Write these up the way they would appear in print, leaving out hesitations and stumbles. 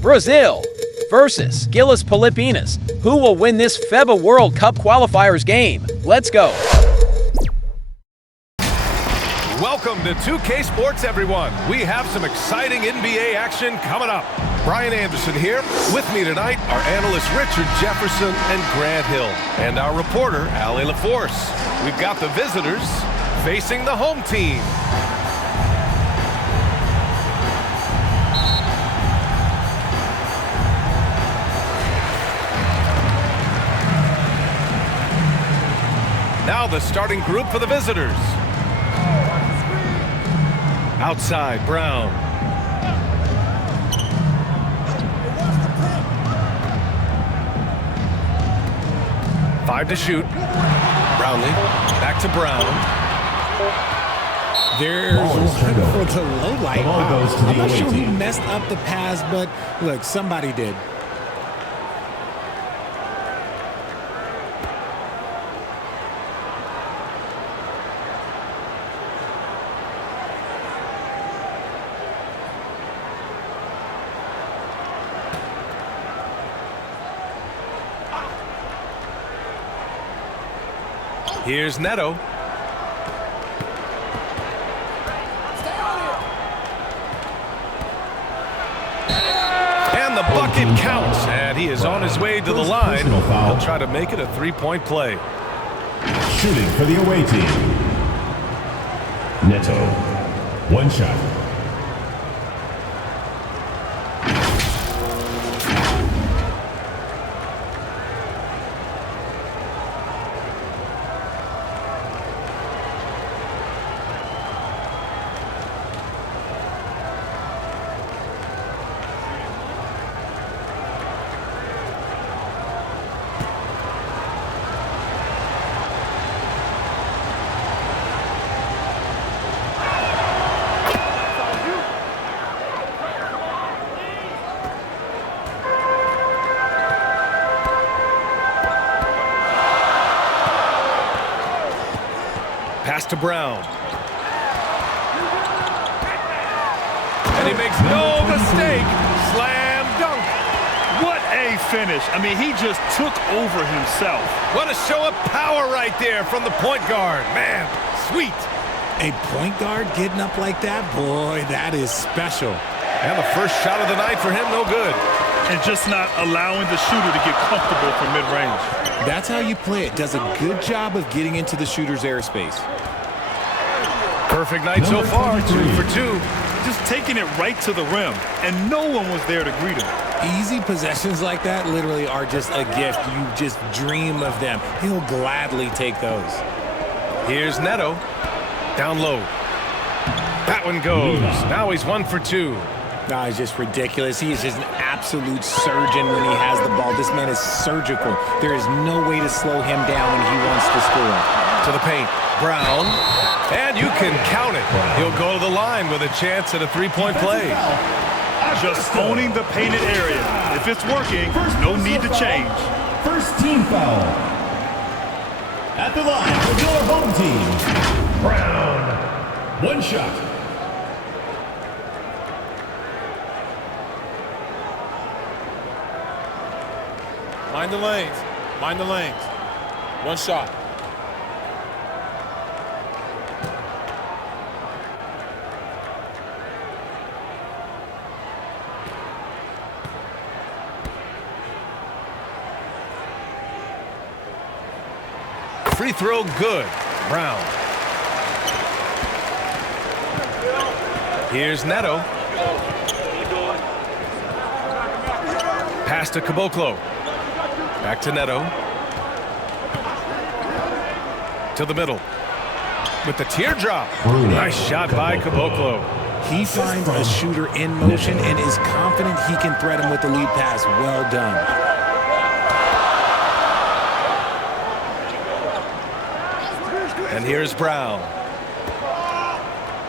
Brazil versus GILAS Pilipinas. Who will win this FIBA World Cup qualifiers game? Let's go. Welcome to 2K Sports, everyone. We have some exciting NBA action coming up. Brian Anderson here. With me tonight are analysts Richard Jefferson and Grant Hill, and our reporter, Allie LaForce. We've got the visitors facing the home team. Now the starting group for the visitors. Outside, Brown. Five to shoot. Brownlee, back to Brown. There's one for the low light. Wow. I'm not sure who messed up the pass, but look, somebody did. Here's Neto. And the bucket counts, and he is on his way to the line. He'll try to make it a three-point play. Shooting for the away team. Neto. One shot. Pass to Brown. And he makes no mistake. Slam dunk. What a finish. I mean, he just took over himself. What a show of power right there from the point guard. Man, sweet. A point guard getting up like that? Boy, that is special. And the first shot of the night for him, no good. And just not allowing the shooter to get comfortable from mid-range. That's how you play it. Does a good job of getting into the shooter's airspace. Perfect night so far, 2 for 2. Just taking it right to the rim, and no one was there to greet him. Easy possessions like that literally are just a gift. You just dream of them. He'll gladly take those. Here's Neto. Down low. That one goes. Now he's 1 for 2. No, it's just ridiculous. He is just an absolute surgeon when he has the ball. This man is surgical. There is no way to slow him down when he wants to score. To the paint. Brown. And you can count it. He'll go to the line with a chance at a three-point play. Just owning the painted area. If it's working, no need to change. First team foul. At the line for your home team. Brown. One shot. Mind the lanes. Mind the lanes. One shot. Free throw good. Brown. Here's Neto. Pass to Caboclo. Back to Neto. To the middle. With the teardrop. Nice shot by Caboclo. He finds a shooter in motion and is confident he can thread him with the lead pass. Well done. And here's Brown.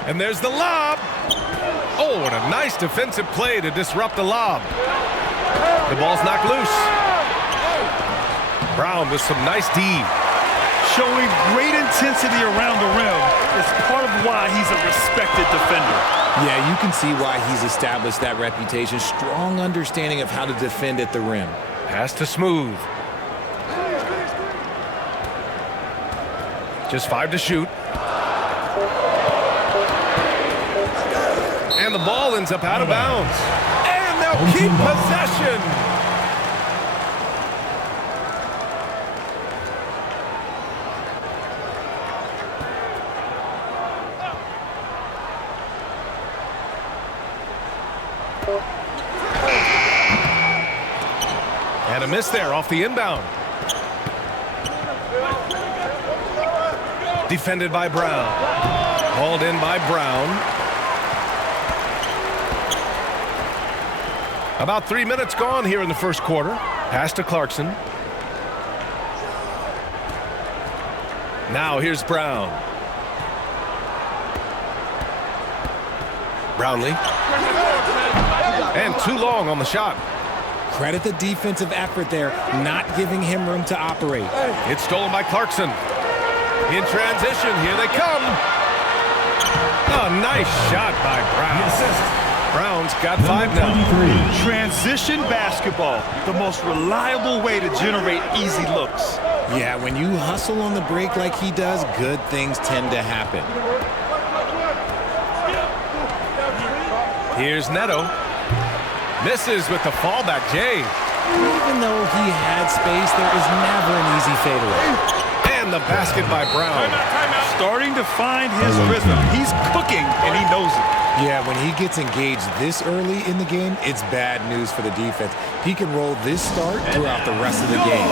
And there's the lob. Oh, what a nice defensive play to disrupt the lob. The ball's knocked loose. Brown with some nice D. Showing great intensity around the rim is part of why he's a respected defender. Yeah, you can see why he's established that reputation. Strong understanding of how to defend at the rim. Pass to Smooth. Just 5 to shoot. And the ball ends up out of bounds. And they'll keep possession. And a miss there off the inbound. Defended by Brown. Hauled in by Brown. About 3 minutes gone here in the first quarter. Pass to Clarkson. Now here's Brown. Brownlee. And too long on the shot. Credit the defensive effort there, not giving him room to operate. It's stolen by Clarkson. In transition, here they come. A nice shot by Brown. Brown's got 5 now. Transition basketball, the most reliable way to generate easy looks. Yeah, when you hustle on the break like he does, good things tend to happen. Here's Neto. Misses with the fallback, Jay. Even though he had space, there is never an easy fadeaway. And the basket by Brown. Starting to find his rhythm. He's cooking, and he knows it. Yeah, when he gets engaged this early in the game, it's bad news for the defense. He can roll this start throughout the rest of the game.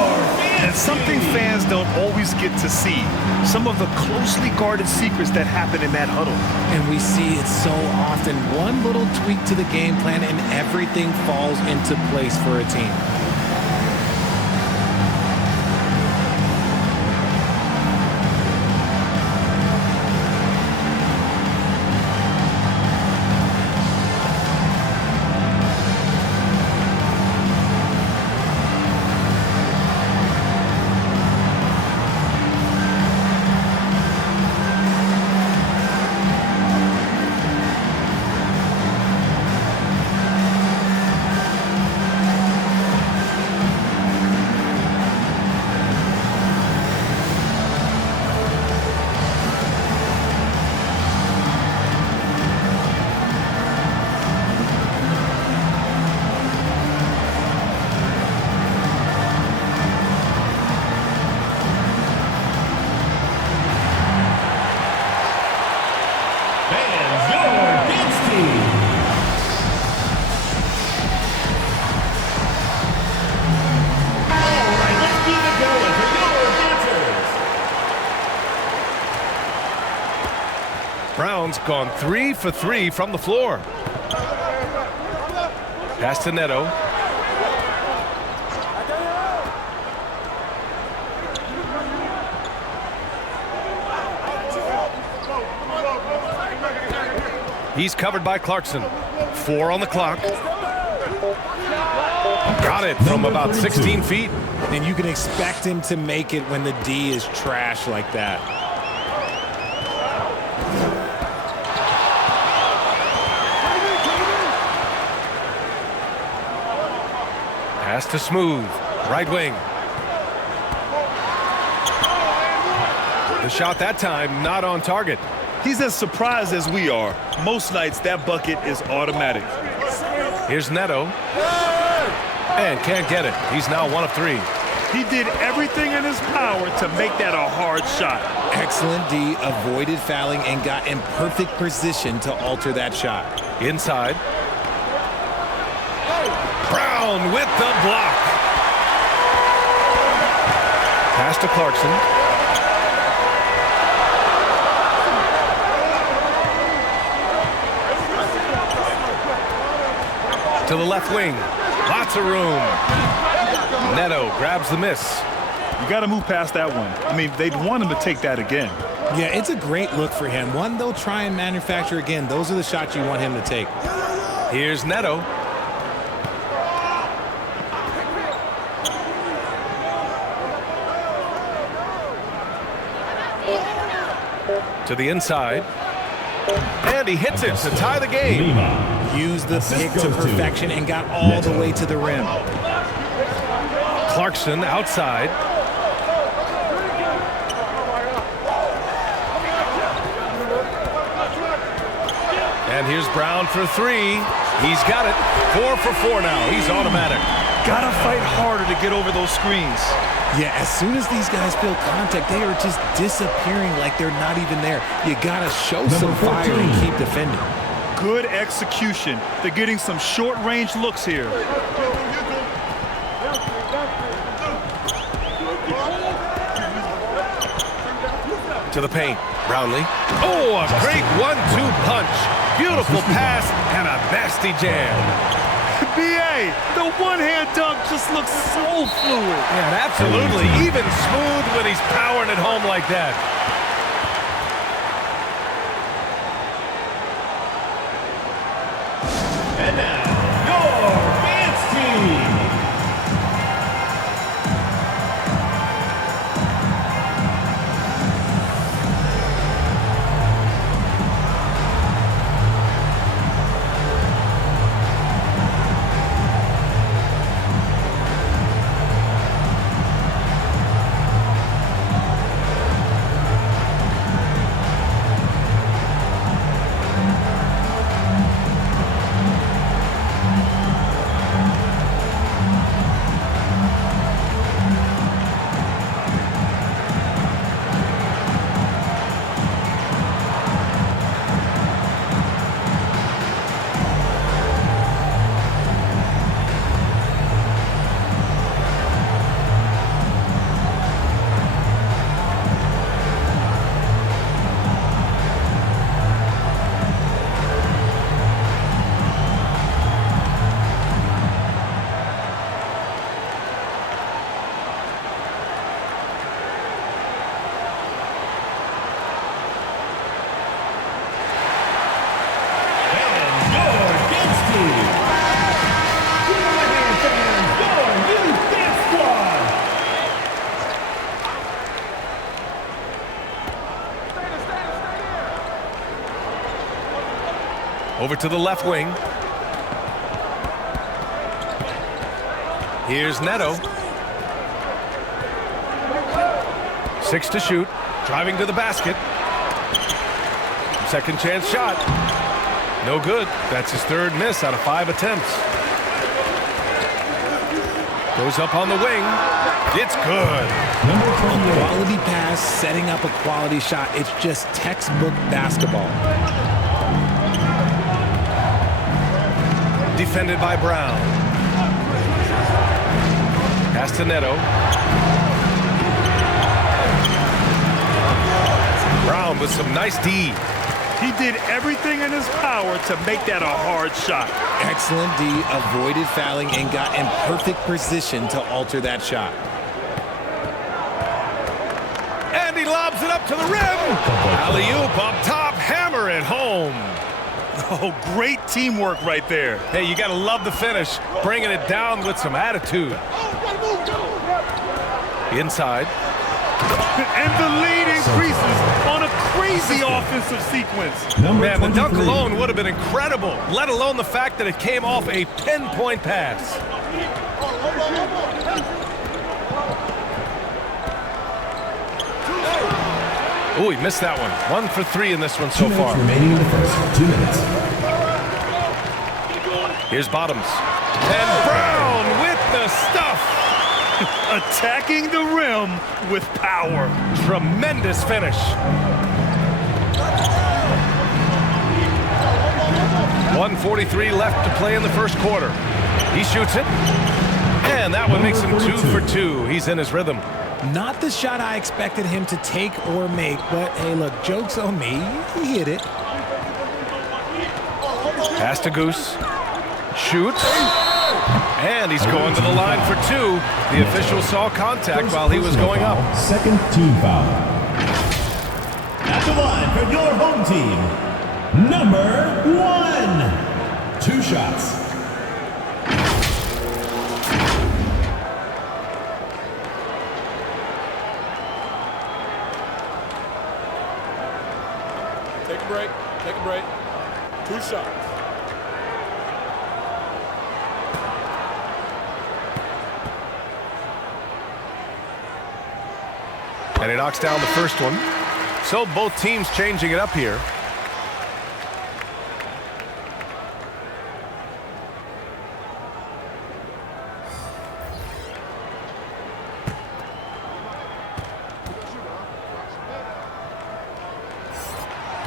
And something fans don't always get to see. Some of the closely guarded secrets that happen in that huddle. And we see it so often. One little tweak to the game plan and everything falls into place for a team. Brown's gone 3 for 3 from the floor. Pass to Neto. He's covered by Clarkson. 4 on the clock. Got it from about 16 feet. And you can expect him to make it when the D is trash like that. Pass to Smooth. Right wing. The shot that time not on target. He's as surprised as we are. Most nights, that bucket is automatic. Here's Neto. And can't get it. He's now 1 of 3. He did everything in his power to make that a hard shot. Excellent D, avoided fouling and got in perfect position to alter that shot. Inside. Brown with the block. Pass to Clarkson. To the left wing. Lots of room. Neto grabs the miss. You got to move past that one. I mean, they'd want him to take that again. Yeah, it's a great look for him. One they'll try and manufacture again. Those are the shots you want him to take. Here's Neto. To the inside. And he hits it to tie the game. Used the pick to perfection and got all the way to the rim. Clarkson outside. And here's Brown for three. He's got it. 4 for 4 now. He's automatic. Gotta fight harder to get over those screens. Yeah, as soon as these guys feel contact, they are just disappearing like they're not even there. You gotta show some fire and keep defending. Good execution. They're getting some short-range looks here. To the paint. Brownlee. Oh, a great 1-2 punch. Beautiful pass and a nasty jam. BA, the one-hand dunk just looks so fluid. Yeah, absolutely. Even smooth when he's powering it home like that. And now, your dance team. Over to the left wing. Here's Neto. 6 to shoot. Driving to the basket. Second chance shot. No good. That's his third miss out of 5 attempts. Goes up on the wing. It's good. A quality pass, setting up a quality shot. It's just textbook basketball. Defended by Brown. Pass to Neto. Brown with some nice D. He did everything in his power to make that a hard shot. Excellent D, avoided fouling, and got in perfect position to alter that shot. And he lobs it up to the rim. Alley-oop up top, hammer it home. Oh, great teamwork right there. Hey, you got to love the finish, bringing it down with some attitude. Inside. And the lead increases on a crazy offensive sequence. Man, the dunk alone would have been incredible, let alone the fact that it came off a pinpoint pass. Oh, he missed that one. 1 for 3 in this one so far. Remaining in the first 2 minutes. Here's Bottoms. And Brown with the stuff. Attacking the rim with power. Tremendous finish. 1:43 left to play in the first quarter. He shoots it. And that one makes him 2 for 2. He's in his rhythm. Not the shot I expected him to take or make, but hey, look, joke's on me. He hit it. Pass to Goose. Shoots. And he's going to the line for 2. The official saw contact while he was going up. Second team foul. At the line for your home team, number 1. 2 shots. the break. 2 shots. And he knocks down the first one. So both teams changing it up here.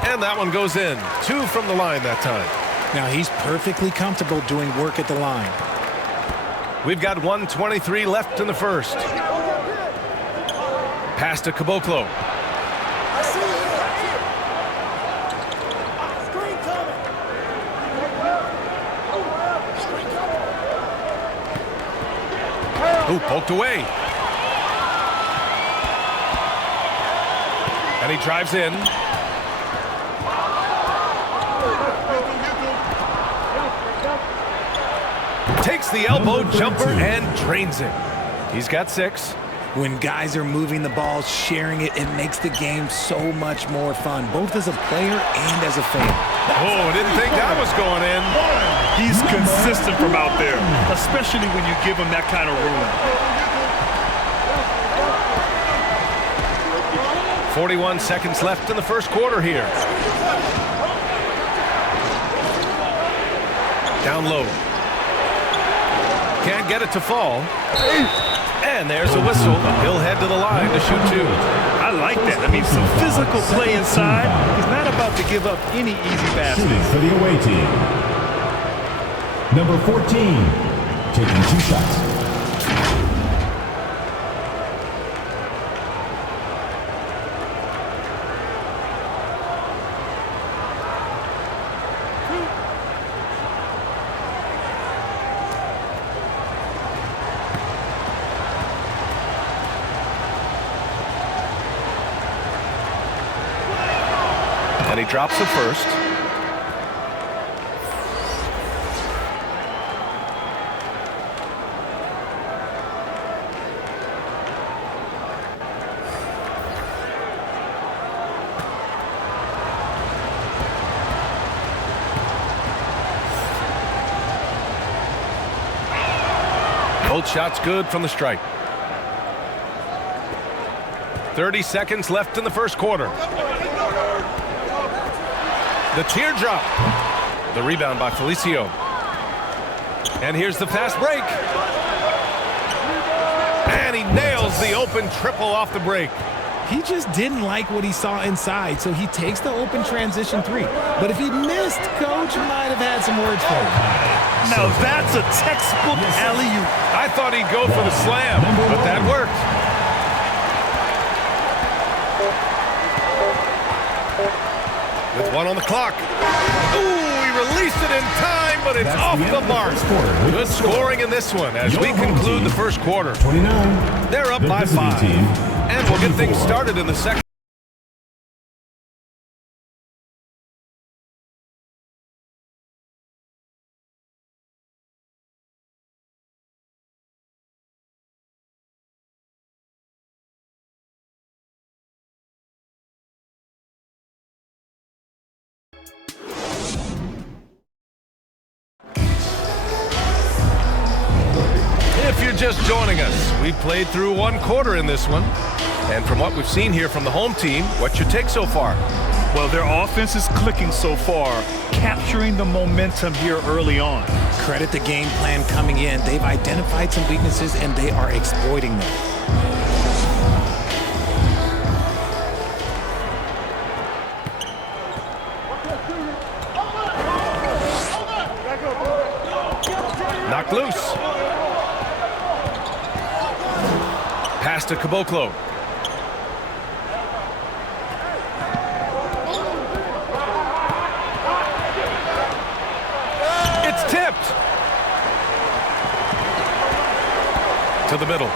And that one goes in. 2 from the line that time. Now he's perfectly comfortable doing work at the line. We've got 1:23 left in the first. Pass to Caboclo. Ooh, poked away. And he drives in. Takes the elbow jumper and drains it. He's got 6. When guys are moving the ball, sharing it, it makes the game so much more fun, both as a player and as a fan. Oh, didn't think that was going in. He's consistent from out there, especially when you give him that kind of room. 41 seconds left in the first quarter here. Down low. Can't get it to fall. And there's a whistle. He'll head to the line to shoot 2. I like that. I mean, some physical play inside. He's not about to give up any easy baskets. Shooting for the away team. Number 14, taking 2 shots. And he drops the first. Both shots good from the stripe. 30 seconds left in the first quarter. The teardrop. The rebound by Felicio. And here's the fast break. And he nails the open triple off the break. He just didn't like what he saw inside, so he takes the open transition 3. But if he missed, Coach might have had some words for him. Now that's a textbook alley-oop. I thought he'd go for the slam, but that worked. With 1 on the clock. Ooh, he released it in time, but it's off the mark. Good scoring in this one as we conclude the first quarter. 29. They're up by 5. And we'll get things started in the second. If you're just joining us, we played through 1 quarter in this one. And from what we've seen here from the home team, what's your take so far? Well, their offense is clicking so far, capturing the momentum here early on. Credit the game plan coming in. They've identified some weaknesses, and they are exploiting them. Knocked loose. Pass to Caboclo. It's tipped. To the middle.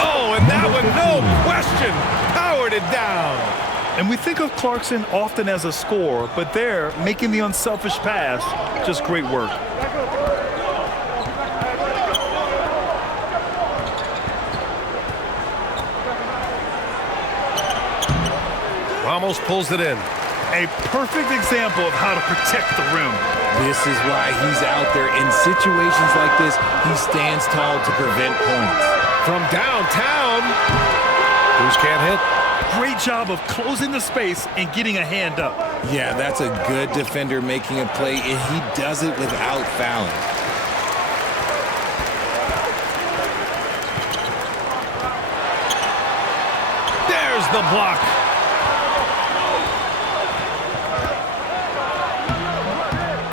Oh, and that one, no question, powered it down. And we think of Clarkson often as a scorer, but they're making the unselfish pass. Just great work. Ramos pulls it in. A perfect example of how to protect the rim. This is why he's out there. In situations like this, he stands tall to prevent points. From downtown, Bruce can't hit. Great job of closing the space and getting a hand up. Yeah, that's a good defender making a play, and he does it without fouling. There's the block.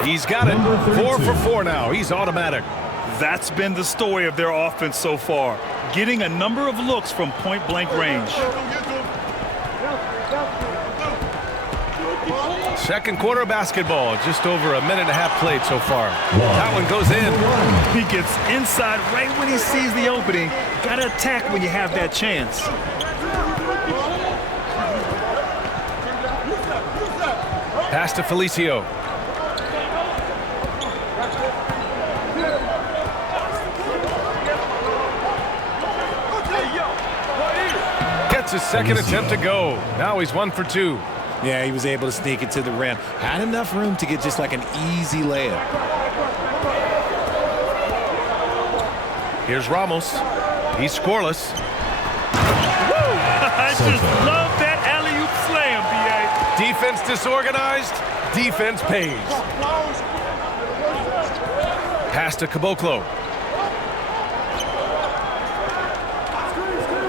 He's got it. 4 for 4 now. He's automatic. That's been the story of their offense so far, getting a number of looks from point-blank range. Second quarter basketball. Just over a minute and a half played so far. That one goes in. He gets inside right when he sees the opening. Got to attack when you have that chance. Pass to Felicio. Gets his second attempt to go. Now he's 1 for 2. Yeah, he was able to sneak it to the rim. Had enough room to get just like an easy layup. Here's Ramos. He's scoreless. I just love that alley-oop slam, B.A. Defense disorganized. Defense pays. Pass to Caboclo.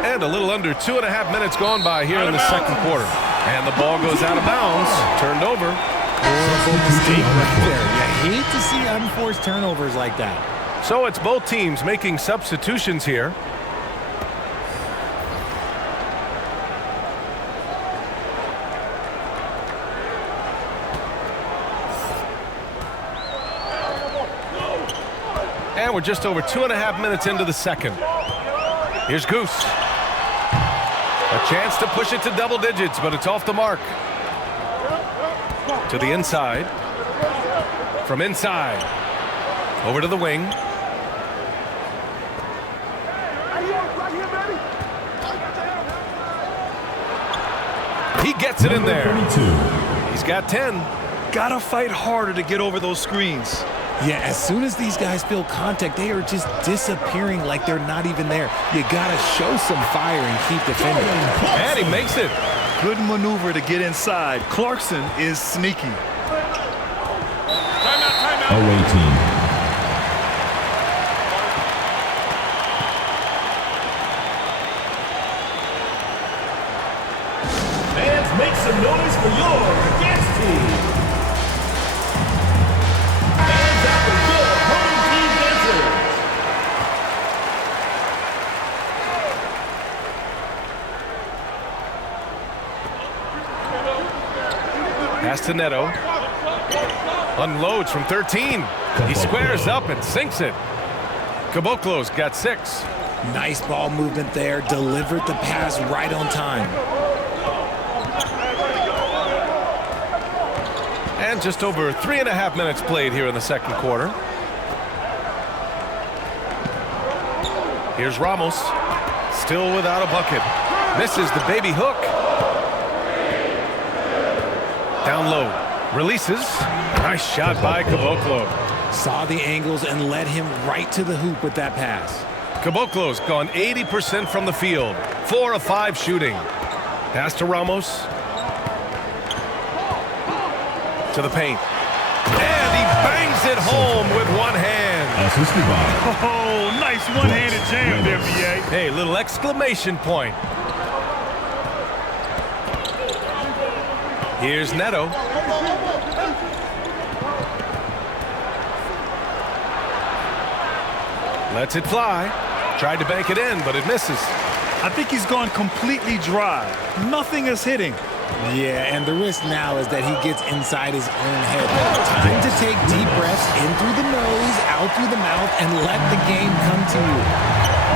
And a little under 2.5 minutes gone by here in the second quarter. And the ball goes out of bounds. Turned over. Horrible mistake right there. You hate to see unforced turnovers like that. So it's both teams making substitutions here. And we're just over 2.5 minutes into the second. Here's Goose. A chance to push it to double digits, but it's off the mark. To the inside. From inside. Over to the wing. He gets it in there. He's got 10. Gotta fight harder to get over those screens. Yeah, as soon as these guys feel contact, they are just disappearing like they're not even there. You gotta show some fire and keep defending. And he makes it. Good maneuver to get inside. Clarkson is sneaky. Timeout. Away team. Fans, make some noise for your guest team. Fans out for your home team dancers. Pass to Neto. Unloads from 13. He squares up and sinks it. Caboclo's got 6. Nice ball movement there. Delivered the pass right on time. And just over 3.5 minutes played here in the second quarter. Here's Ramos. Still without a bucket. Misses the baby hook. Down low. Releases. Nice shot by Caboclo. Saw the angles and led him right to the hoop with that pass. Caboclo's gone 80% from the field. 4 of 5 shooting. Pass to Ramos. To the paint. And he bangs it home with one hand. Assisted by. Oh, nice one-handed jam there, B.A. Hey, little exclamation point. Here's Neto. Lets it fly. Tried to bank it in, but it misses. I think he's gone completely dry. Nothing is hitting. Yeah, and the risk now is that he gets inside his own head. Time to take deep breaths in through the nose, out through the mouth, and let the game come to you.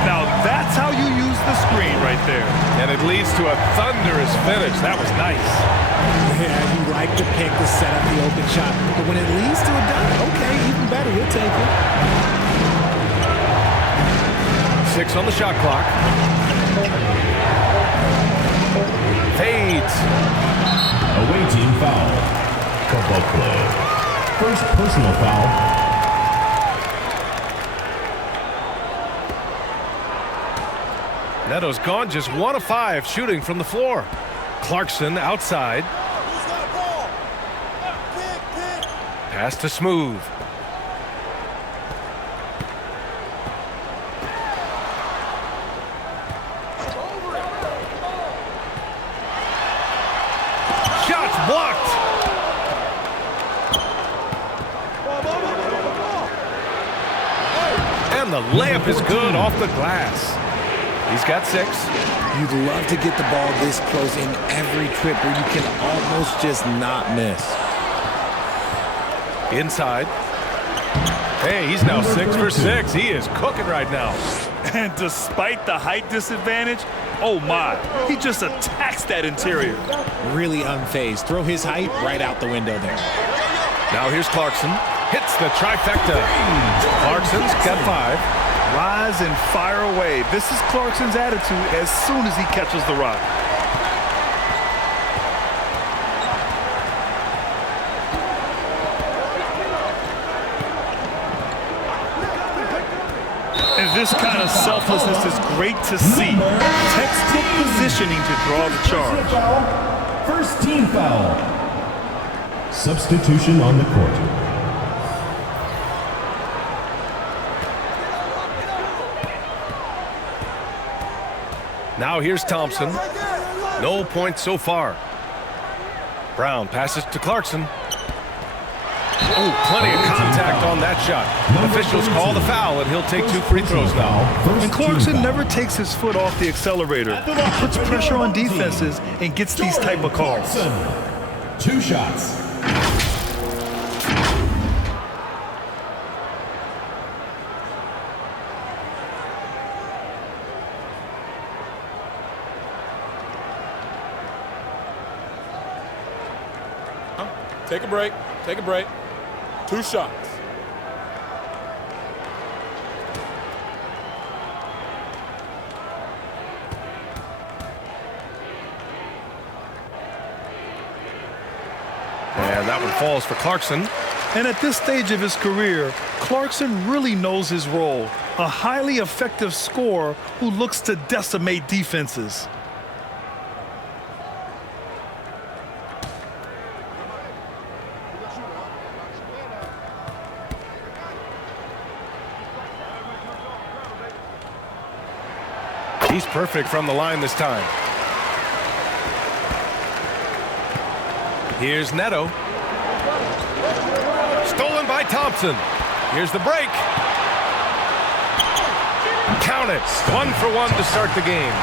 Now that's how you use the screen right there. And it leads to a thunderous finish. That was nice. Yeah, you like to pick to set up the open shot, but when it leads to a dunk, okay, even better, you'll take it. 6 on the shot clock. Fades. Away team foul. Caboclo. First personal foul. Neto's gone just 1 of 5 shooting from the floor. Clarkson outside. Pass to Smooth. Shots blocked. And the layup is good off the glass. He's got 6. You'd love to get the ball this close in every trip where you can almost just not miss. Inside. Hey, he's now 6 for 6. He is cooking right now. And despite the height disadvantage, oh my, he just attacks that interior. Really unfazed. Throw his height right out the window there. Now here's Clarkson. Hits the trifecta. Clarkson's got 5. Rise and fire away. This is Clarkson's attitude as soon as he catches the rock. And this kind of selflessness is great to see. Textbook positioning to draw the charge. First team foul. Substitution on the court. Now here's Thompson. No points so far. Brown passes to Clarkson. Oh, plenty of contact on that shot. Officials call the foul, and he'll take 2 free throws now. And Clarkson never takes his foot off the accelerator. He puts pressure on defenses and gets these type of calls. 2 shots. Take a break. Take a break. 2 shots. And that one falls for Clarkson. And at this stage of his career, Clarkson really knows his role. A highly effective scorer who looks to decimate defenses. He's perfect from the line this time. Here's Neto. Stolen by Thompson. Here's the break. Count it. 1 for 1 to start the game.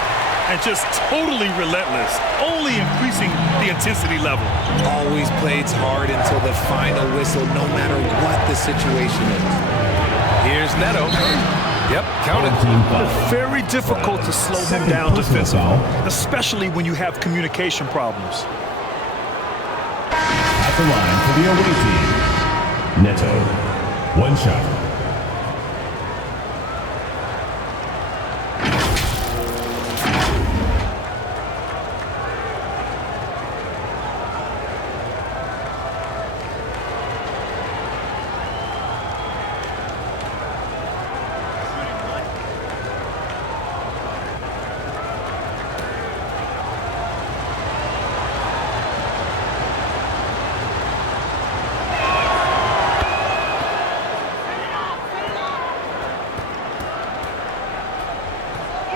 And just totally relentless, only increasing the intensity level. Always plays hard until the final whistle, no matter what the situation is. Here's Neto. Yep, count it. Very difficult to slow him down defensively, especially when you have communication problems. At the line for the away team, Neto. 1 shot.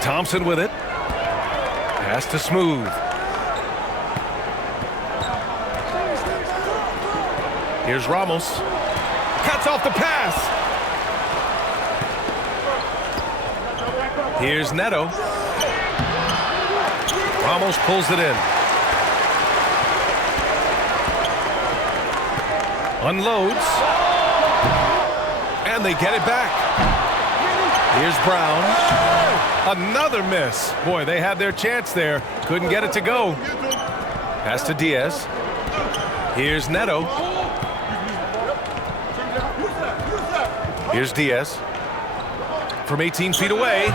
Thompson with it. Pass to Smooth. Here's Ramos. Cuts off the pass. Here's Neto. Ramos pulls it in. Unloads. And they get it back. Here's Brown. Another miss. Boy, they had their chance there. Couldn't get it to go. Pass to Diaz. Here's Neto. Here's Diaz. From 18 feet away.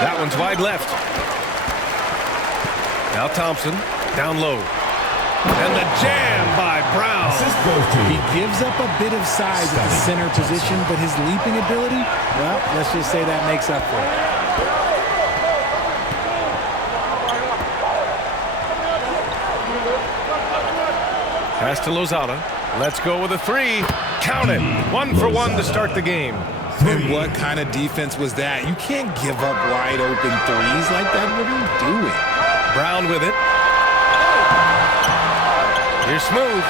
That one's wide left. Now Thompson, down low. And the jam by Brown. Assist goes to He gives up a bit of size at the center position, but his leaping ability, well, let's just say that makes up for it. Pass to Lozada. Let's go with a three. Count it. 1 for 1 to start the game. And what kind of defense was that? You can't give up wide open threes like that. What are you doing? Brown with it. Here's Smooth.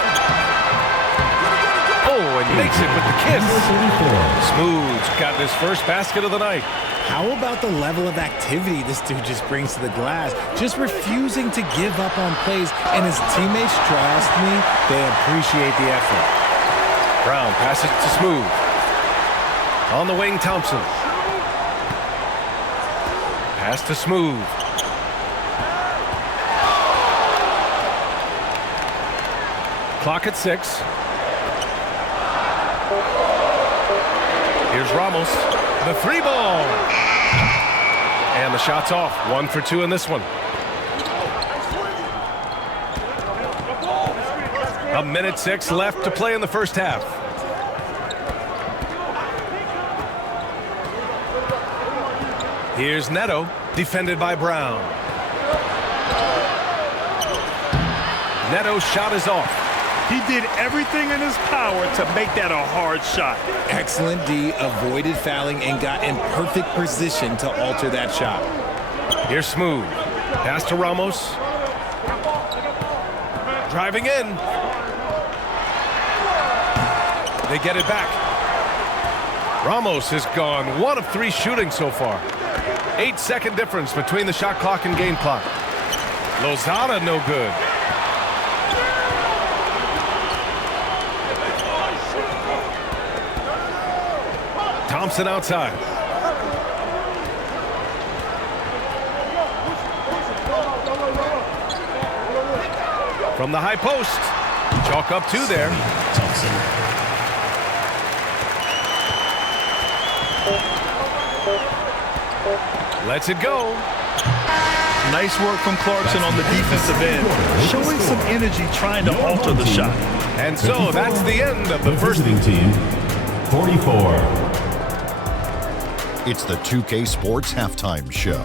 Oh, and makes it with the kiss. Smooth's got his first basket of the night. How about the level of activity this dude just brings to the glass? Just refusing to give up on plays, and his teammates, trust me, they appreciate the effort. Brown passes to Smooth. On the wing, Thompson. Pass to Smooth. Clock at 6. Here's Ramos. The 3-ball. And the shot's off. 1 for 2 in this one. A minute 6 left to play in the first half. Here's Neto, defended by Brown. Neto's shot is off. He did everything in his power to make that a hard shot. Excellent D, avoided fouling, and got in perfect position to alter that shot. Here's Smooth. Pass to Ramos. Driving in. They get it back. Ramos has gone 1 of 3 shooting so far. 8-second difference between the shot clock and game clock. Lozada no good. Thompson outside. From the high post. Chalk up 2 there. Lets it go. Nice work from Clarkson on the defensive end, showing some energy trying to alter the shot. And so that's the end of the first. visiting team, 44. It's the 2K Sports Halftime Show.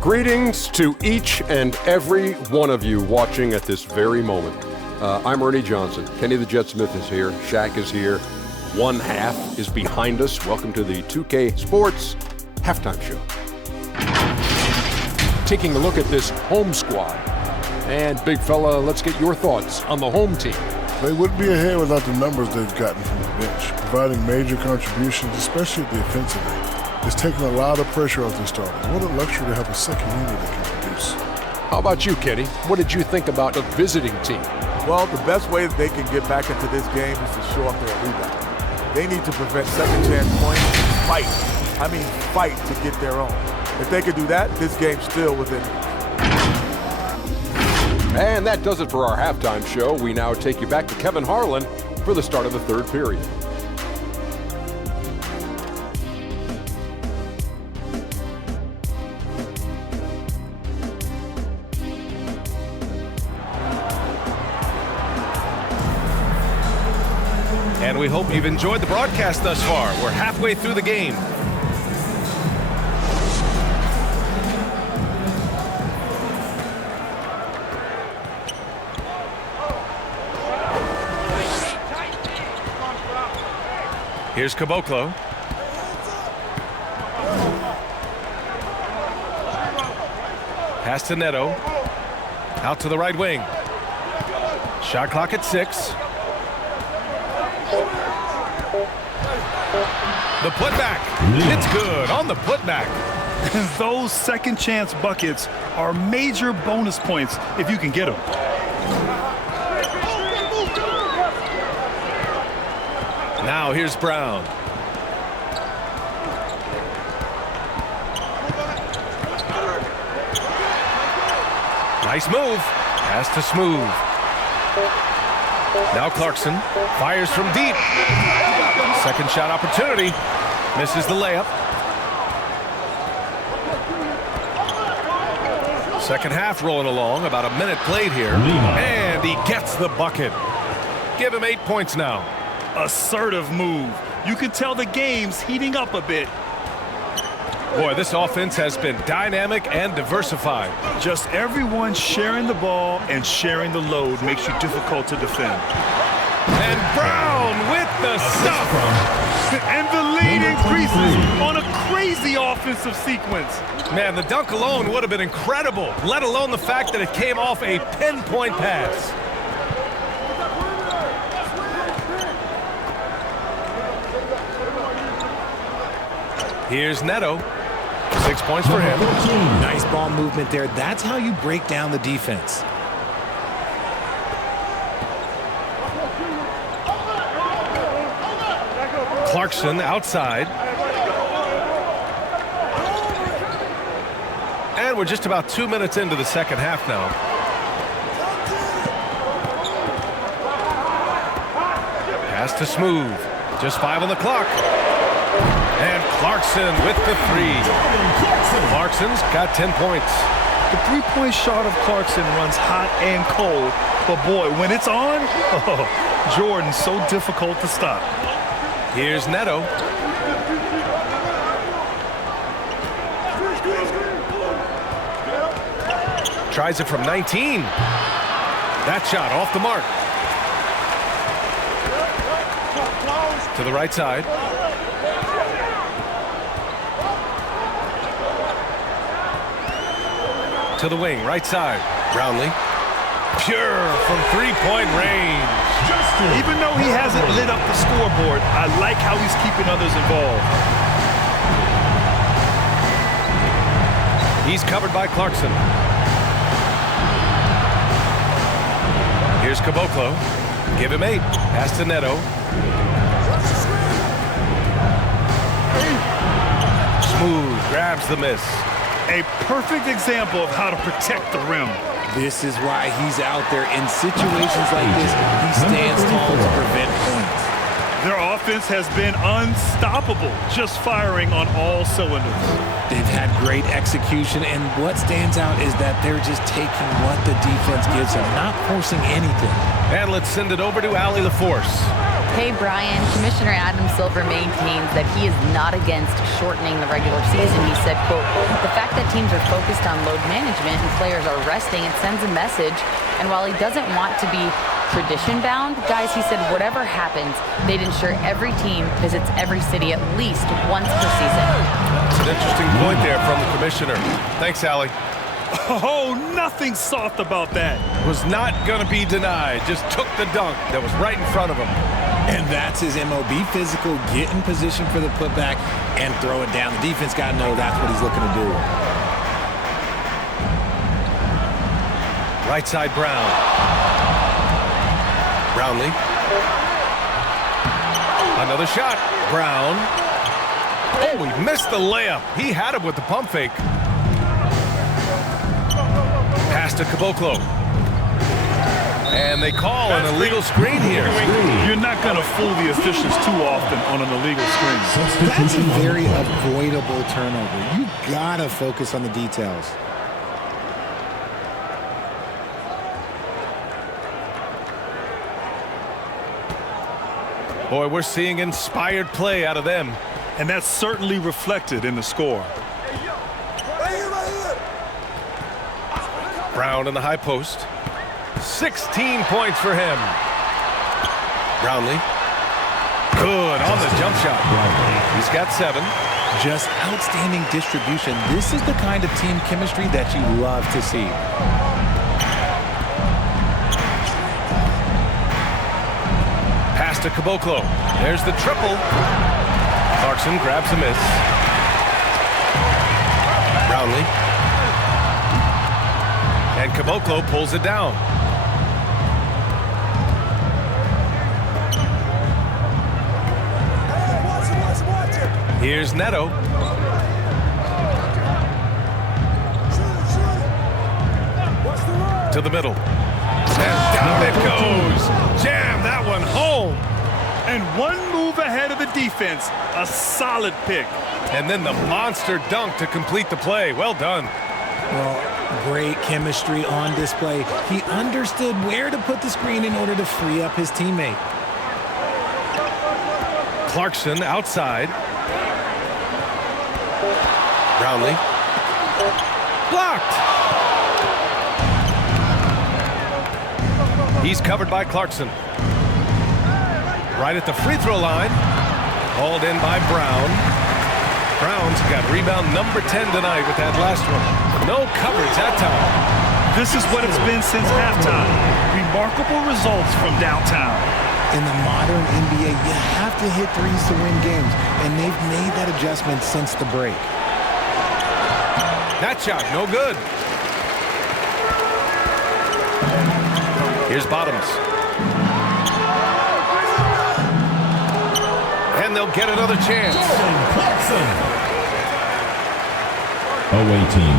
Greetings to each and every one of you watching at this very moment. I'm Ernie Johnson. Kenny the Jet Smith is here. Shaq is here. One half is behind us. Welcome to the 2K Sports Halftime Show. Taking a look at this home squad. And big fella, let's get your thoughts on the home team. They wouldn't be ahead without the numbers they've gotten from the bench, providing major contributions, especially at the offensive end. It's taken a lot of pressure off the starters. What a luxury to have a second unit that can produce. How about you, Kenny? What did you think about the visiting team? Well, the best way that they can get back into this game is to show up their rebound. They need to prevent second chance points and fight. I mean, fight to get their own. If they could do that, this game's still within. And that does it for our halftime show. We now take you back to Kevin Harlan for the start of the third period. And we hope you've enjoyed the broadcast thus far. We're halfway through the game. Here's Caboclo. Pass to Neto. Out to the right wing. Shot clock at 6. The putback. It's good on the putback. Those second chance buckets are major bonus points if you can get them. Now here's Brown. Nice move. Pass to Smooth. Now Clarkson fires from deep. Second shot opportunity. Misses the layup. Second half rolling along, about a minute played here. And he gets the bucket. Give him 8 points now. Assertive move. You can tell the game's heating up a bit. Boy, this offense has been dynamic and diversified. Just everyone sharing the ball and sharing the load makes you difficult to defend. And Brown with the stuff. And the lead increases on a crazy offensive sequence. Man, the dunk alone would have been incredible, let alone the fact that it came off a pinpoint pass. Here's Neto. 6 points for him. Nice ball movement there. That's how you break down the defense. Clarkson outside. And we're just about 2 minutes into the second half now. Pass to Smooth. Just 5 on the clock. And Clarkson with the 3. Clarkson's got 10 points. The three-point shot of Clarkson runs hot and cold. But boy, when it's on, Jordan's so difficult to stop. Here's Neto. Tries it from 19. That shot off the mark. To the right side. To the wing, right side. Brownlee. Pure from three-point range. Even though he hasn't lit up the scoreboard, I like how he's keeping others involved. He's covered by Clarkson. Here's Caboclo. Give him 8. Pass to Neto. Smooth grabs the miss. A perfect example of how to protect the rim. This is why he's out there in situations like this. He stands tall to prevent points. Their offense has been unstoppable, just firing on all cylinders. They've had great execution, and what stands out is that they're just taking what the defense gives them, not forcing anything. And let's send it over to Allie LaForce. Hey, Brian. Commissioner Adam Silver maintains that he is not against shortening the regular season. He said, quote, the fact that teams are focused on load management and players are resting, it sends a message. And while he doesn't want to be tradition-bound, guys, he said whatever happens, they'd ensure every team visits every city at least once per season. That's an interesting point there from the commissioner. Thanks, Allie. Oh, nothing soft about that. Was not going to be denied. Just took the dunk that was right in front of him. And that's his MOB, physical, get in position for the putback and throw it down. The defense got to know that's what he's looking to do. Right side, Brown. Brownlee. Another shot. Brown. Oh, he missed the layup. He had it with the pump fake. Pass to Caboclo. And they call an illegal screen here. You're not going to fool the officials too often on an illegal screen. That's a very avoidable turnover. You got to focus on the details. Boy, we're seeing inspired play out of them. And that's certainly reflected in the score. Brown in the high post. 16 points for him. Brownlee. Good on the jump shot. He's got 7. Just outstanding distribution. This is the kind of team chemistry that you love to see. Pass to Caboclo. There's the triple. Clarkson grabs a miss. Brownlee. And Caboclo pulls it down. Here's Neto. To the middle. And down it goes. Jam that one home. And one move ahead of the defense. A solid pick. And then the monster dunk to complete the play. Well done. Well, Great chemistry on display. He understood where to put the screen in order to free up his teammate. Clarkson outside. Brownlee. Blocked. He's covered by Clarkson. Right at the free throw line. Hauled in by Brown. Brown's got rebound number 10 tonight with that last one. No coverage that time. This is what it's been since halftime. Remarkable results from downtown. In the modern NBA, you have to hit threes to win games, and they've made that adjustment since the break. That shot, no good. Here's Bottoms. And they'll get another chance. Away team.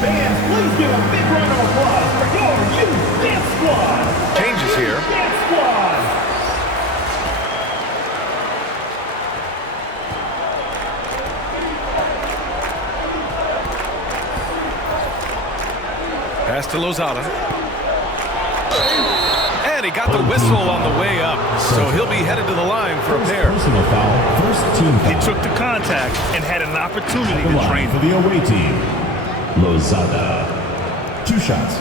Fans, please give a big round of applause for your youth dance squad. Changes here. Dance squad. Pass to Lozada. And he got the whistle on the way up, so he'll be headed to the line for a pair. Personal foul, first team foul. He took the contact and had an opportunity The to line train for the away team. Lozada. 2 shots.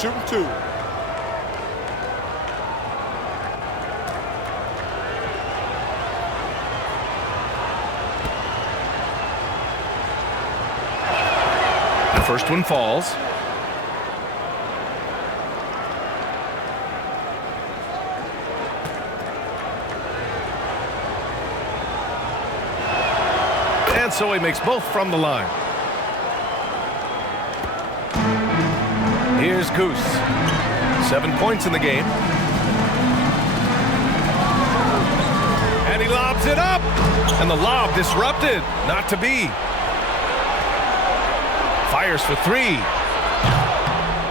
Shooting 2. First one falls. And so he makes both from the line. Here's Goose. 7 points in the game. And he lobs it up. And the lob disrupted. Not to be. Fires for 3.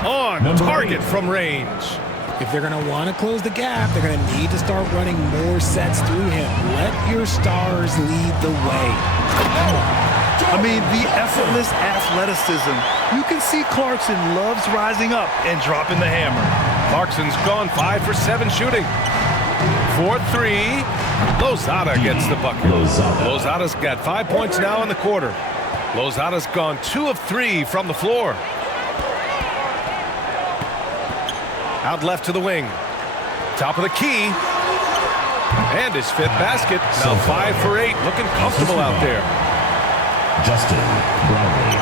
On target from range. If they're going to want to close the gap, they're going to need to start running more sets through him. Let your stars lead the way. I mean, the effortless athleticism. You can see Clarkson loves rising up and dropping the hammer. Clarkson's gone 5 for 7 shooting. 4-3. Lozada gets the bucket. Lozada's got 5 points now in the quarter. Lozada's gone 2 of 3 from the floor. Out left to the wing. Top of the key. And his 5th basket. Now 5 for 8. Looking comfortable out there. Justin Brownlee.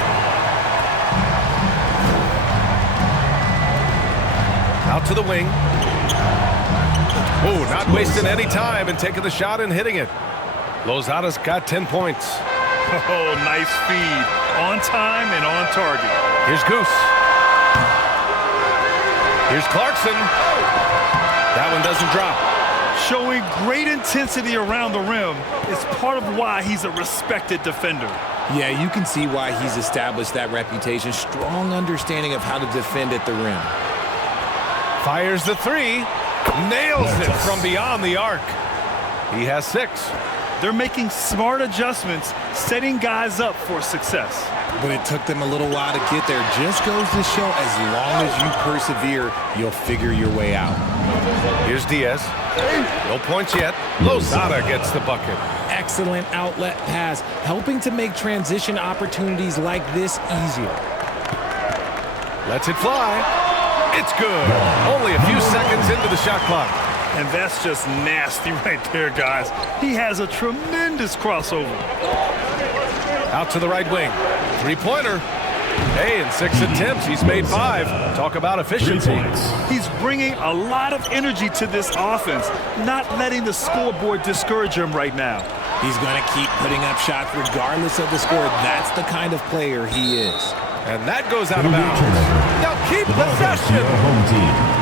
Out to the wing. Oh, not wasting any time and taking the shot and hitting it. Lozada's got 10 points. Oh, nice feed. On time and on target. Here's Goose. Here's Clarkson. That one doesn't drop. Showing great intensity around the rim is part of why he's a respected defender. Yeah, you can see why he's established that reputation. Strong understanding of how to defend at the rim. Fires the 3. Nails it from beyond the arc. He has 6. They're making smart adjustments, setting guys up for success. But it took them a little while to get there. Just goes to show, as long as you persevere, you'll figure your way out. Here's Diaz. No points yet. Lozada gets the bucket. Excellent outlet pass, helping to make transition opportunities like this easier. Lets it fly. It's good. Only a few seconds into the shot clock. And that's just nasty right there, guys. He has a tremendous crossover. Out to the right wing. 3-pointer. Hey, in 6 attempts, he's made 5. Talk about efficiency. He's bringing a lot of energy to this offense, not letting the scoreboard discourage him right now. He's going to keep putting up shots regardless of the score. That's the kind of player he is. And that goes out of bounds. Now keep possession. Home team.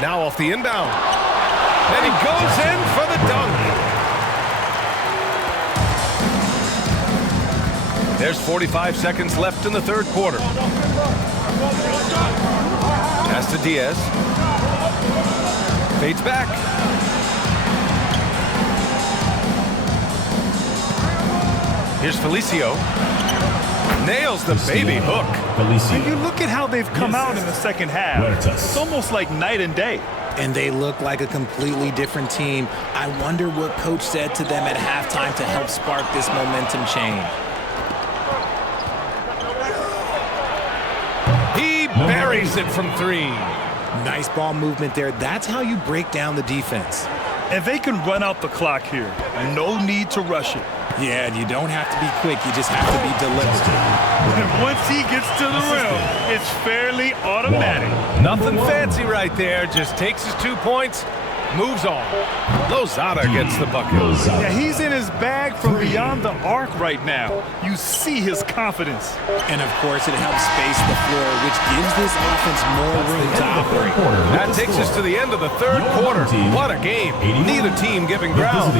Now off the inbound. And he goes in for the dunk. There's 45 seconds left in the third quarter. Pass to Diaz. Fades back. Here's Felicio. Nails the baby hook. And you look at how they've come out in the second half. It's almost like night and day. And they look like a completely different team. I wonder what coach said to them at halftime to help spark this momentum change. He buries it from three. Nice ball movement there. That's how you break down the defense. And they can run out the clock here. No need to rush it. Yeah, and you don't have to be quick. You just have to be deliberate. And once he gets to the rim, it's fairly automatic. Nothing fancy right there. Just takes his 2 points, moves on. Lozada gets the bucket. Yeah, he's in his bag from beyond the arc right now. You see his confidence. And, of course, it helps space the floor, which gives this offense more room to operate. That takes us to the end of the third quarter. What a game. Neither team giving ground.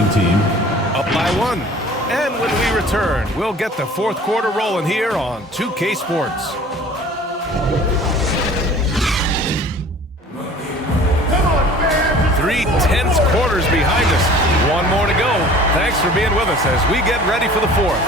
Up by 1. And when we return, we'll get the fourth quarter rolling here on 2K Sports. 3 tense quarters behind us. One more to go. Thanks for being with us as we get ready for the fourth.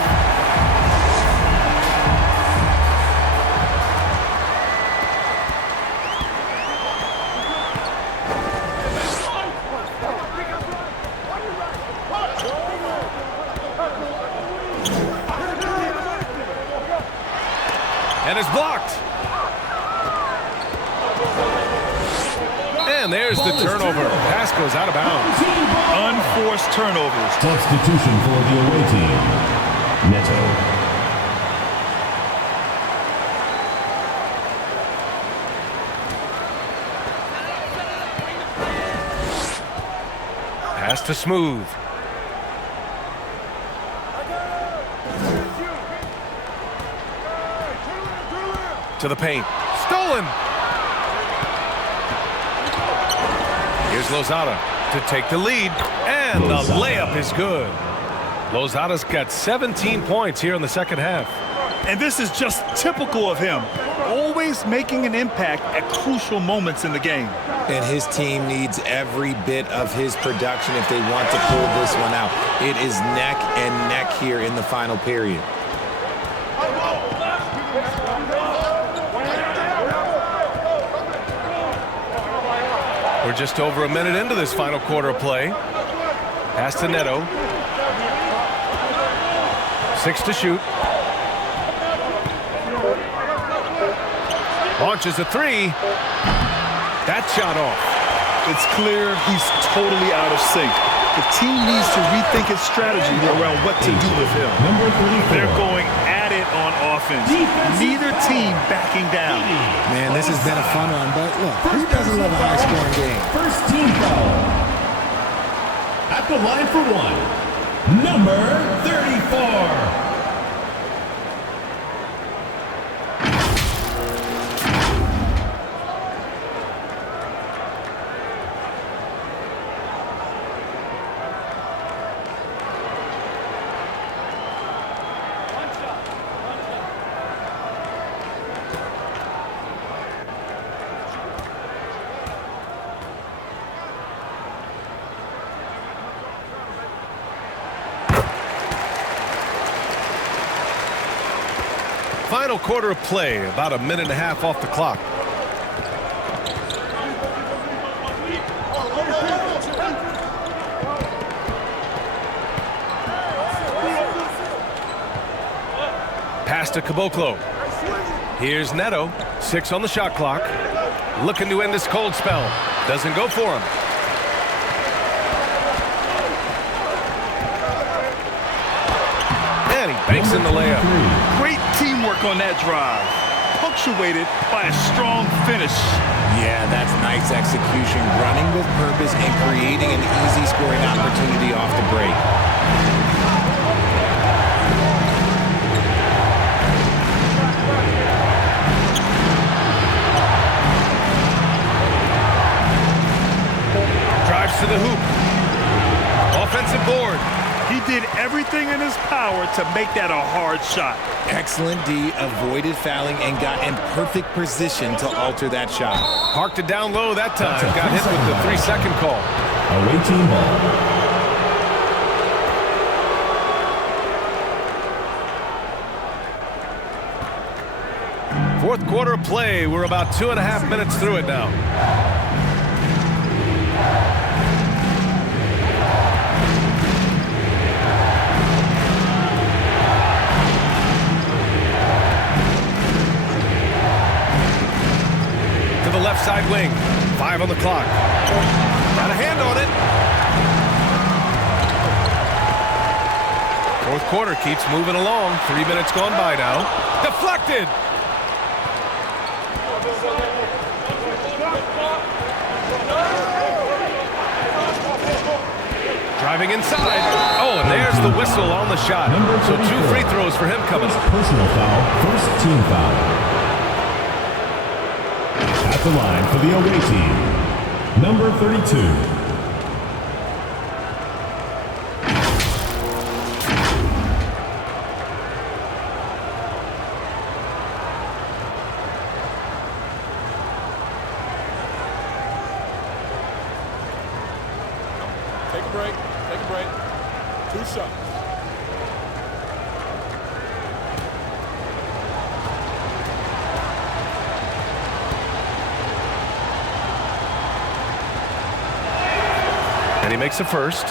And it's blocked. And there's the turnover. Pass goes out of bounds. Unforced turnovers. Substitution for the away team. Neto. Pass to Smooth. To the paint. Stolen. Here's Lozada to take the lead. And the layup is good. Lozada's got 17 points here in the second half. And this is just typical of him. Always making an impact at crucial moments in the game. And his team needs every bit of his production if they want to pull this one out. It is neck and neck here in the final period. We're just over a minute into this final quarter of play. Pass to Neto. 6 to shoot. Launches a 3. That shot off. It's clear he's totally out of sync. The team needs to rethink its strategy around what to do with him. They're going at it on offense. Neither team backing down. Man, this has been a fun one, but look, who doesn't love a high-scoring game? First team foul. At the line for one, number 34. Final quarter of play, about a minute and a half off the clock. Pass to Caboclo. Here's Neto, 6 on the shot clock. Looking to end this cold spell. Doesn't go for him. And he banks in the layup. Great teamwork on that drive, punctuated by a strong finish. Yeah, that's nice execution, running with purpose and creating an easy scoring opportunity off the break. in his power to make that a hard shot. Excellent D, avoided fouling and got in perfect position to alter that shot. Parked it down low that time. Got hit with the 3-second call. Away team ball. Fourth quarter of play. We're about 2.5 minutes through it now. To the left side wing. 5 on the clock. Got a hand on it. Fourth quarter keeps moving along. 3 minutes gone by now. Deflected. Driving inside. Oh, and there's the whistle on the shot. So 2 free throws for him coming up. Personal foul, first team foul. At the line for the away team, number 32. Take a break. Take a break. 2 shots. And he makes a first.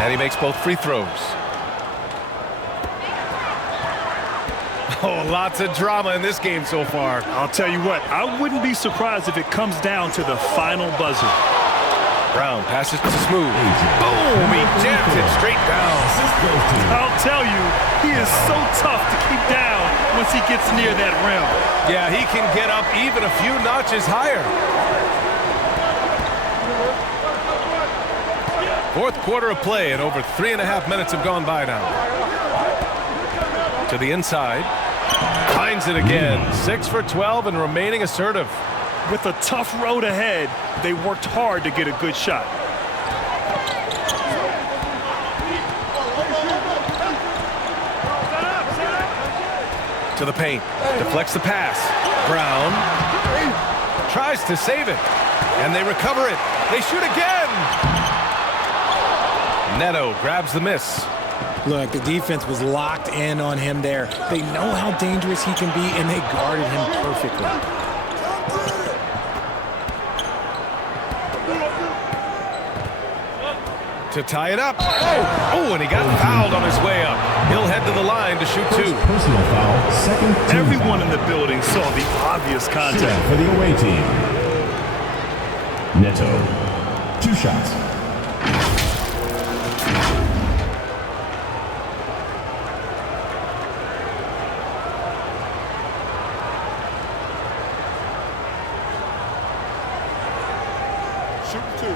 And he makes both free throws. Oh, lots of drama in this game so far. I'll tell you what, I wouldn't be surprised if it comes down to the final buzzer. Brown passes to Smooth. Boom! He jams it straight down. I'll tell you, he is so tough to keep down once he gets near that rim. Yeah, he can get up even a few notches higher. Fourth quarter of play, and over 3.5 minutes have gone by now. To the inside. Finds it again. 6 for 12 and remaining assertive. With a tough road ahead, they worked hard to get a good shot. To the paint. Deflects the pass. Brown tries to save it. And they recover it. They shoot again. Neto grabs the miss. Look, the defense was locked in on him there. They know how dangerous he can be, and they guarded him perfectly. To tie it up. Oh, and he got fouled on his way up. He'll head to the line to shoot 2. Personal foul, second team. Everyone in the building saw the obvious contact. For the away team. Neto, 2 shots. Shoot 2.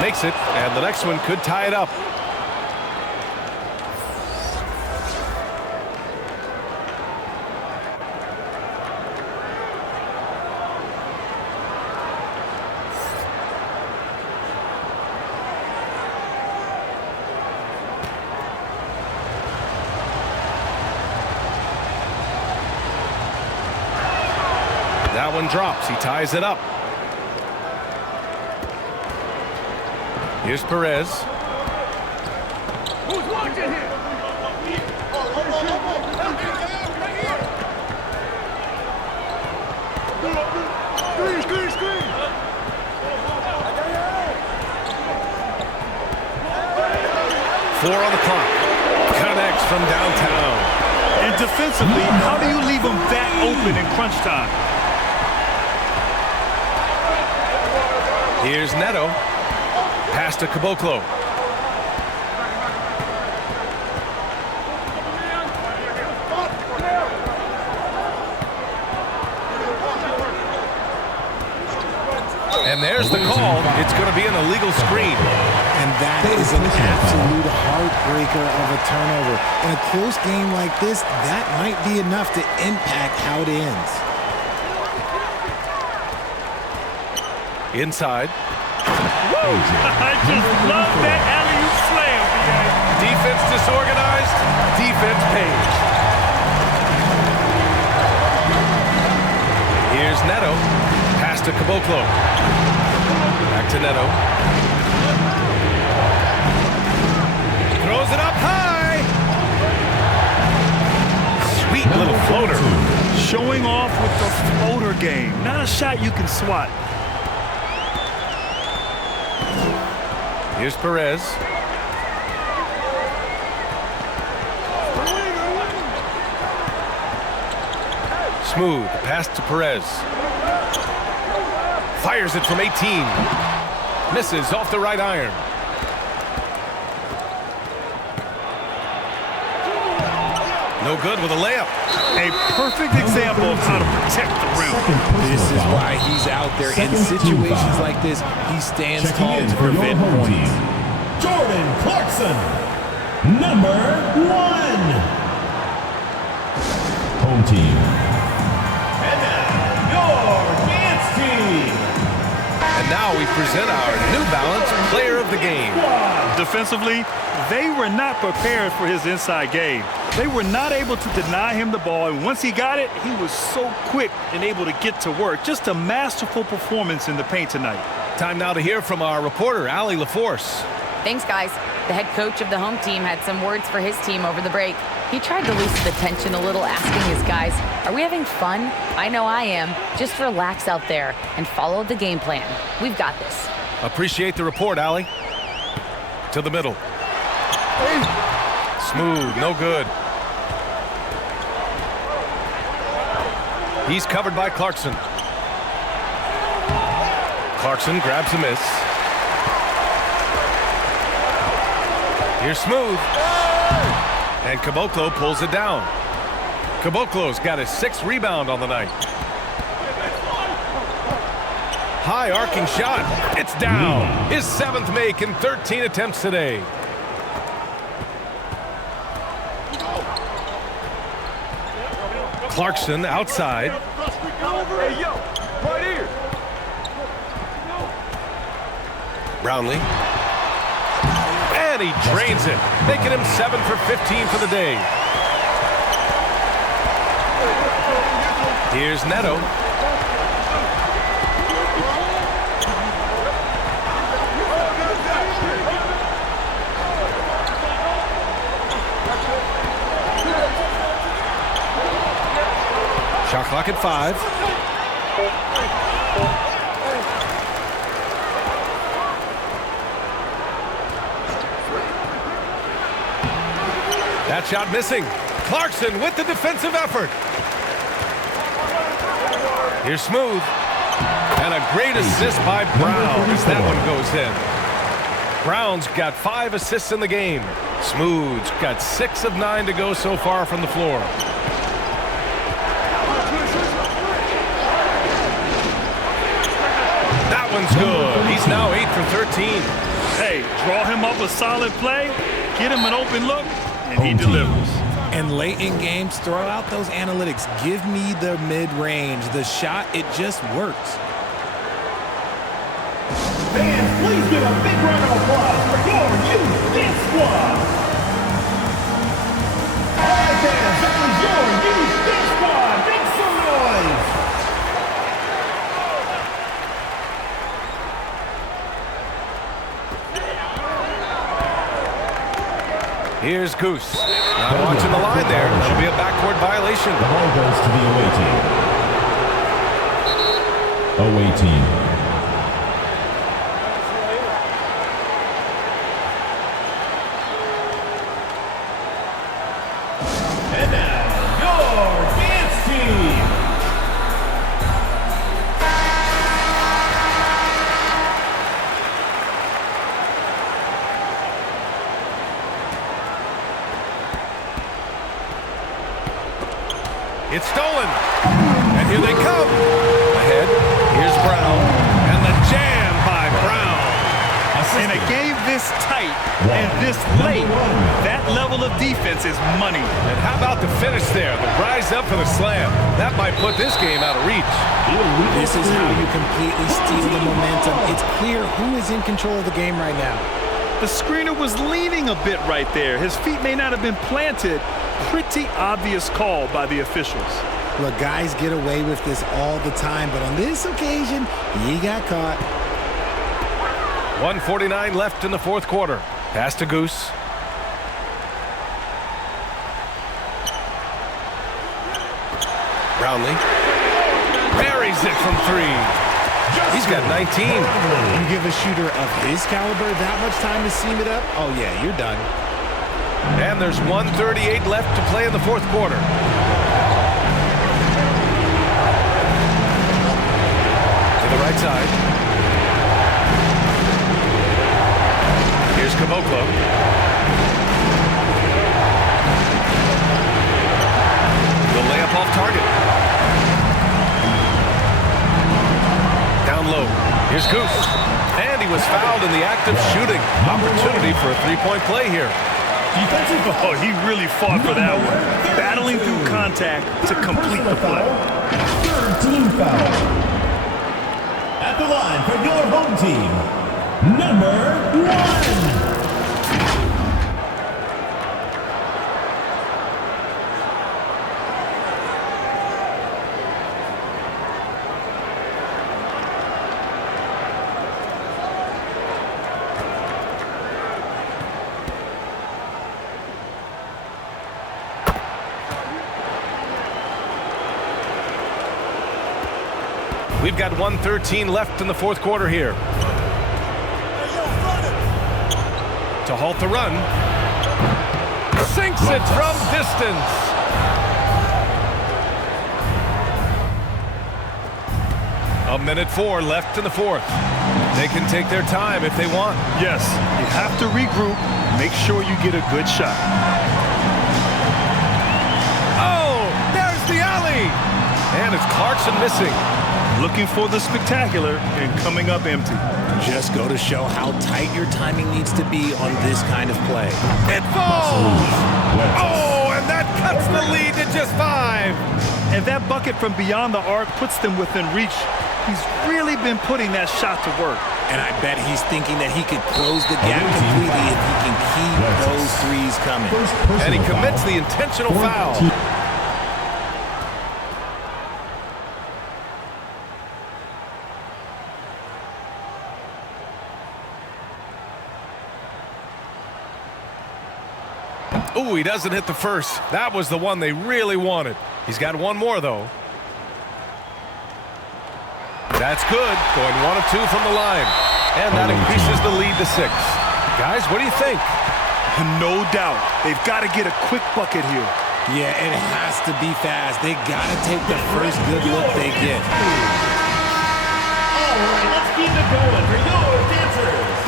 Makes it, and the next one could tie it up. That one drops. He ties it up. Here's Perez. Who's watching here? Screen. 4 on the clock. Connects from downtown. And defensively, how do you leave them that open in crunch time? Here's Neto. Pass to Caboclo. And there's the call. It's going to be an illegal screen. And that is an absolute heartbreaker of a turnover. In a close game like this, that might be enough to impact how it ends. Inside. Woo! I just love that alley-oop slam. Defense disorganized. Defense pays. Here's Neto. Pass to Caboclo. Back to Neto. Throws it up high. Sweet little floater. Showing off with the floater game. Not a shot you can swat. Here's Perez. Smooth. Pass to Perez. Fires it from 18. Misses off the right iron. No good with a layup. A perfect example of how to protect the rim. This is why he's out there. In situations like this, he stands tall to prevent points. Jordan Clarkson, number 1. Home team. And now, your dance team. And now we present our New Balance Player of the Game. Defensively, they were not prepared for his inside game. They were not able to deny him the ball, and once he got it, he was so quick and able to get to work. Just a masterful performance in the paint tonight. Time now to hear from our reporter, Allie LaForce. Thanks, guys. The head coach of the home team had some words for his team over the break. He tried to loosen the tension a little, asking his guys, are we having fun? I know I am. Just relax out there and follow the game plan. We've got this. Appreciate the report, Allie. To the middle. Smooth, no good. He's covered by Clarkson. Clarkson grabs a miss. Here's Smooth. And Caboclo pulls it down. Caboclo's got his 6th rebound on the night. High arcing shot. It's down. His 7th make in 13 attempts today. Clarkson outside. Brownlee. And he drains it, making him 7 for 15 for the day. Here's Neto. Shot clock at 5. That shot missing. Clarkson with the defensive effort. Here's Smooth. And a great assist by Brown as that one goes in. Brown's got 5 assists in the game. Smooth's got 6 of 9 to go so far from the floor. That one's good. He's now 8 for 13. Hey, draw him up a solid play, get him an open look, and he delivers. And late in games, throw out those analytics. Give me the mid-range. The shot, it just works. Fans, please give a big round of applause for your youth dance squad. All right, fans, that was your youth dance squad. Make some noise. Here's Goose. Not watching the line there. That'll be a backcourt violation. The ball goes to the away team. Away team. And now, your dance team. It's stolen. And here they come. Ahead. Here's Brown. And the jam by Brown. In a game this tight and this late, that level of defense is money. And how about the finish there? The rise up for the slam. That might put this game out of reach. This is how you completely steal the momentum. It's clear who is in control of the game right now. The screener was leaning a bit right there. His feet may not have been planted. Pretty obvious call by the officials. Look, guys get away with this all the time, but on this occasion, he got caught. 1:49 left in the fourth quarter. Pass to Goose. Brownlee buries it from three. He's got 19. You give a shooter of his caliber that much time to seam it up? Oh, yeah, you're done. And there's 1:38 left to play in the fourth quarter. To the right side. Here's Caboclo. The layup off target. Down low. Here's Goose. And he was fouled in the act of shooting. Opportunity for a three-point play here. Oh, he really fought for that one. Battling through contact to complete the play. Third team foul. At the line for your home team, number 1. We've got 1:13 left in the fourth quarter here. To halt the run. Sinks it from distance. A minute 4 left in the fourth. They can take their time if they want. Yes, you have to regroup. Make sure you get a good shot. Oh, there's the alley. And it's Clarkson missing. Looking for the spectacular and coming up empty. Just go to show how tight your timing needs to be on this kind of play. It falls! Oh, and that cuts the lead to just 5. And that bucket from beyond the arc puts them within reach. He's really been putting that shot to work. And I bet he's thinking that he could close the gap completely if he can keep those threes coming. And he commits the intentional foul. Ooh, he doesn't hit the first. That was the one they really wanted. He's got one more, though. That's good. Going 1 of 2 from the line. And that increases the lead to 6. Guys, what do you think? No doubt. They've got to get a quick bucket here. Yeah, it has to be fast. They got to take the first good look they get. All right, let's keep it going for your dancers.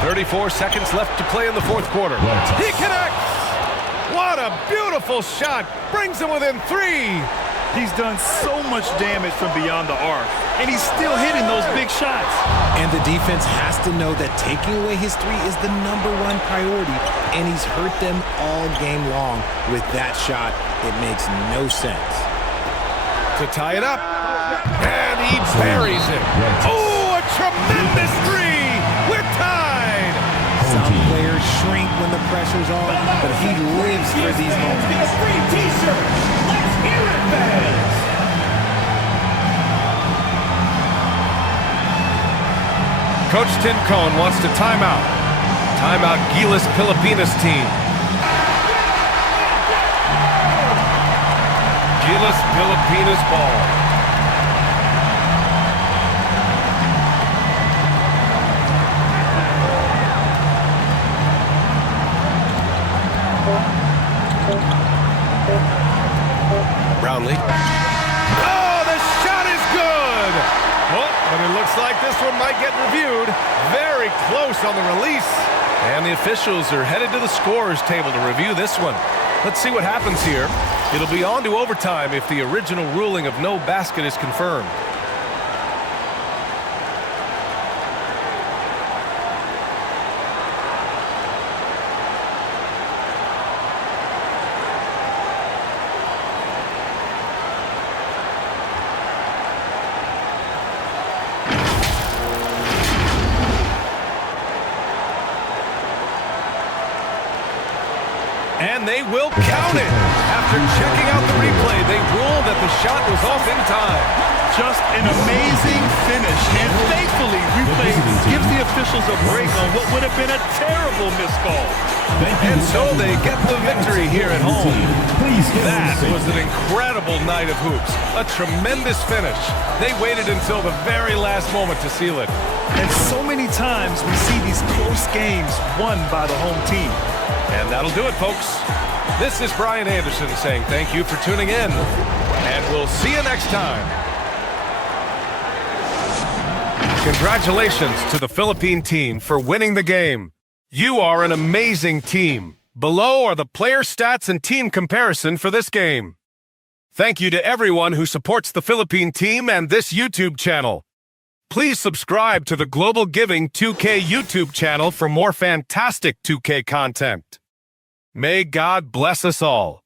34 seconds left to play in the fourth quarter. He connects! What a beautiful shot! Brings him within 3. He's done so much damage from beyond the arc, and he's still hitting those big shots. And the defense has to know that taking away his 3 is the #1 priority, and he's hurt them all game long. With that shot, it makes no sense. To tie it up, and he buries it. Oh, a tremendous 3! We're tied! Some players shrink when the pressure's on, but he lives for these moments. Free t-shirt. Let's hear it, fans. Coach Tim Cohn wants to timeout. Timeout GILAS Pilipinas team. GILAS Pilipinas ball. Brownlee. Oh, the shot is good! Oh, but it looks like this one might get reviewed. Very close on the release. And the officials are headed to the scorer's table to review this one. Let's see what happens here. It'll be on to overtime if the original ruling of no basket is confirmed. And they will count it. After checking out the replay, they rule that the shot was off in time. Just an amazing finish. And thankfully, replay gives the officials a break on what would have been a terrible missed call. And so they get the victory here at home. That was an incredible night of hoops. A tremendous finish. They waited until the very last moment to seal it. And so many times we see these close games won by the home team. And that'll do it, folks. This is Brian Anderson saying thank you for tuning in, and we'll see you next time. Congratulations to the Philippine team for winning the game. You are an amazing team. Below are the player stats and team comparison for this game. Thank you to everyone who supports the Philippine team and this YouTube channel. Please subscribe to the Global Giving 2K YouTube channel for more fantastic 2K content. May God bless us all.